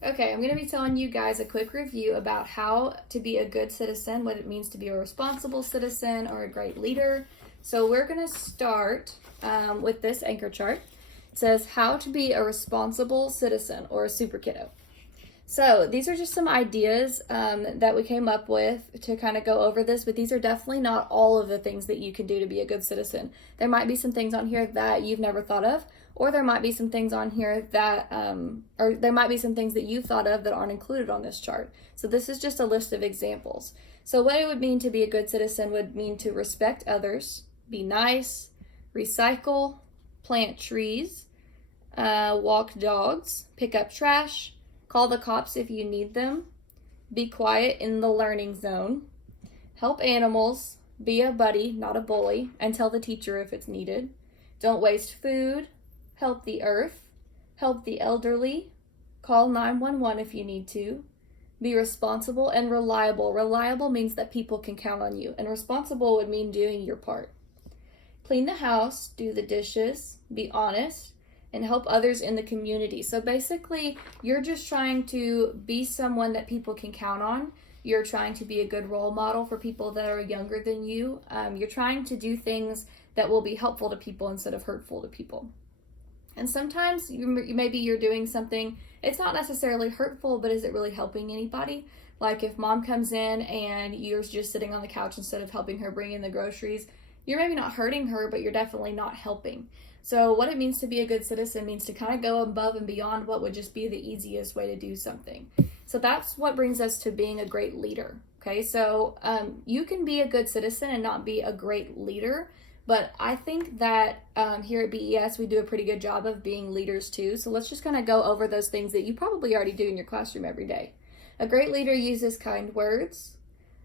Okay, I'm going to be telling you guys a quick review about how to be a good citizen, what it means to be a responsible citizen or a great leader. So, we're going to start with this anchor chart. It says how to be a responsible citizen or a super kiddo. So, these are just some ideas that we came up with to kind of go over this, but these are definitely not all of the things that you can do to be a good citizen. There might be some things on here that you've never thought of, or there might be some things on here that, or there might be some things that you've thought of that aren't included on this chart. So, this is just a list of examples. So, what it would mean to be a good citizen would mean to respect others, be nice, recycle, plant trees, walk dogs, pick up trash, call the cops if you need them, be quiet in the learning zone, help animals, be a buddy, not a bully, and tell the teacher if it's needed, don't waste food, help the earth, help the elderly, call 911 if you need to, be responsible and reliable. Reliable means that people can count on you, and responsible would mean doing your part. Clean the house, do the dishes, be honest, and help others in the community. So basically, you're just trying to be someone that people can count on. You're trying to be a good role model for people that are younger than you. You're trying to do things that will be helpful to people instead of hurtful to people. And sometimes maybe you're doing something, it's not necessarily hurtful, but is it really helping anybody? Like if mom comes in and you're just sitting on the couch instead of helping her bring in the groceries, you're maybe not hurting her, but you're definitely not helping. So what it means to be a good citizen means to kind of go above and beyond what would just be the easiest way to do something. So that's what brings us to being a great leader. Okay, so you can be a good citizen and not be a great leader, but I think that here at BES we do a pretty good job of being leaders too. So let's just kind of go over those things that you probably already do in your classroom every day. A great leader uses kind words.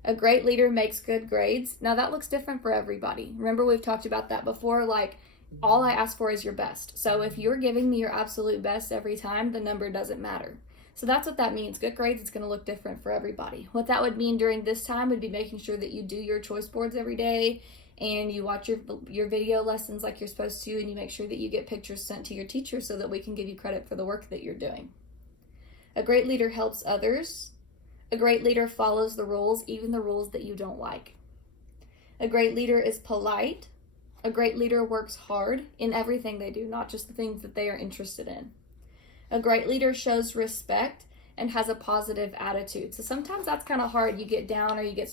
A great leader makes good grades. Now that looks different for everybody. Remember, we've talked about that before, like all I ask for is your best. So if you're giving me your absolute best every time, the number doesn't matter. So that's what that means. Good grades, it's going to look different for everybody. What that would mean during this time would be making sure that you do your choice boards every day and you watch your video lessons like you're supposed to, and you make sure that you get pictures sent to your teacher so that we can give you credit for the work that you're doing. A great leader helps others. A great leader follows the rules, even the rules that you don't like. A great leader is polite. A great leader works hard in everything they do, not just the things that they are interested in. A great leader shows respect and has a positive attitude. So sometimes that's kind of hard. You get down or you get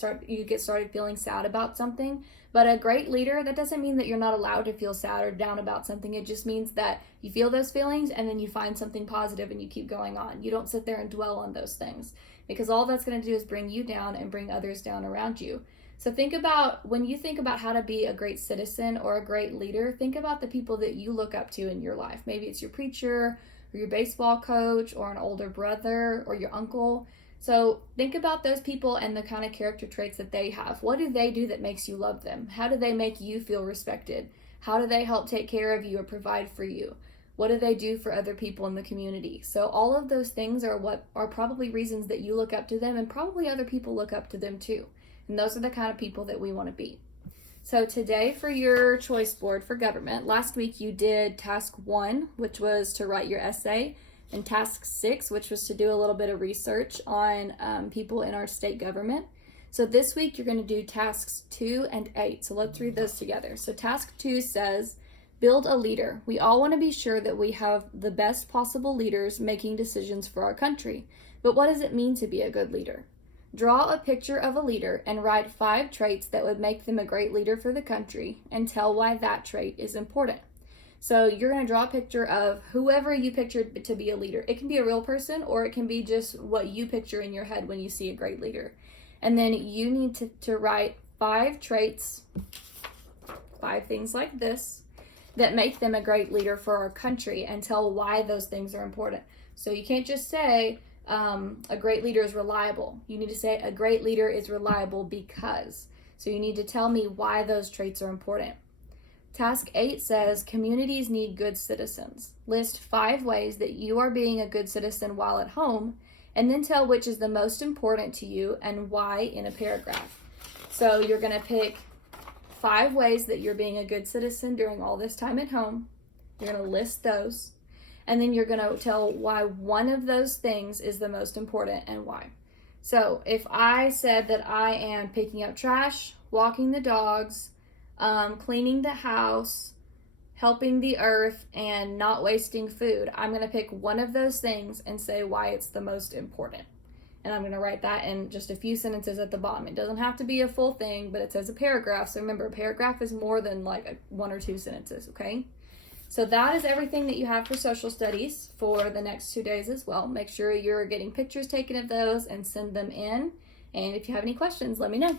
started feeling sad about something. But a great leader, that doesn't mean that you're not allowed to feel sad or down about something. It just means that you feel those feelings and then you find something positive and you keep going on. You don't sit there and dwell on those things, because all that's going to do is bring you down and bring others down around you. So when you think about how to be a great citizen or a great leader, think about the people that you look up to in your life. Maybe it's your preacher or your baseball coach or an older brother or your uncle. So think about those people and the kind of character traits that they have. What do they do that makes you love them? How do they make you feel respected? How do they help take care of you or provide for you? What do they do for other people in the community? So all of those things are what are probably reasons that you look up to them, and probably other people look up to them too. And those are the kind of people that we want to be. So today for your choice board for government, last week you did task 1, which was to write your essay, and task 6, which was to do a little bit of research on people in our state government. So this week you're going to do tasks 2 and 8. So let's read those together. So task 2 says, build a leader. We all want to be sure that we have the best possible leaders making decisions for our country. But what does it mean to be a good leader? Draw a picture of a leader and write 5 traits that would make them a great leader for the country, and tell why that trait is important. So you're going to draw a picture of whoever you pictured to be a leader. It can be a real person, or it can be just what you picture in your head when you see a great leader. And then you need to write 5 traits, 5 things like this, that make them a great leader for our country, and tell why those things are important. So you can't just say, a great leader is reliable. You need to say a great leader is reliable because. So you need to tell me why those traits are important. Task 8 says communities need good citizens. List 5 ways that you are being a good citizen while at home, and then tell which is the most important to you and why in a paragraph. So you're going to pick 5 ways that you're being a good citizen during all this time at home. You're going to list those. and then you're going to tell why one of those things is the most important and why. So if I said that I am picking up trash, walking the dogs, cleaning the house, helping the earth, and not wasting food, I'm going to pick one of those things and say why it's the most important. And I'm going to write that in just a few sentences at the bottom. It doesn't have to be a full thing, but it says a paragraph. So remember, a paragraph is more than like 1 or 2 sentences, okay? So that is everything that you have for social studies for the next 2 days as well. Make sure you're getting pictures taken of those and send them in. And if you have any questions, let me know.